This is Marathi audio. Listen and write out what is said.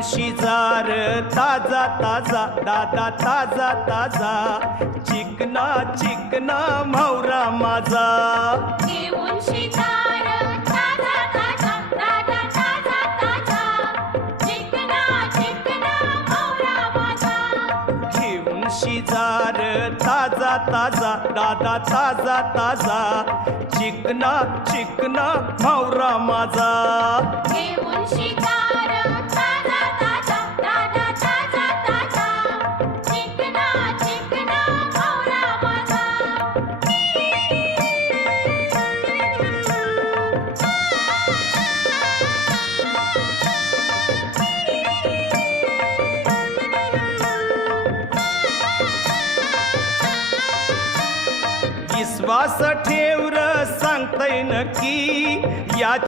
शिजार ताजा ताजा दादा ताजा ताजा चिकना चिकना म्हावरा माझा घेऊन शिजार ताजा ताजा दादा ताजा ताजा चिकना चिकना म्हावरा माझा घेऊन शिजार ताजा ताजा दादा ताजा ताजा चिकना चिकना म्हावरा माझा घेऊन शिजार ताजा ताजा दादा ताजा ताजा चिकना चिकना म्हावरा माझा विश्वास ठेव र सांगतय नक्की या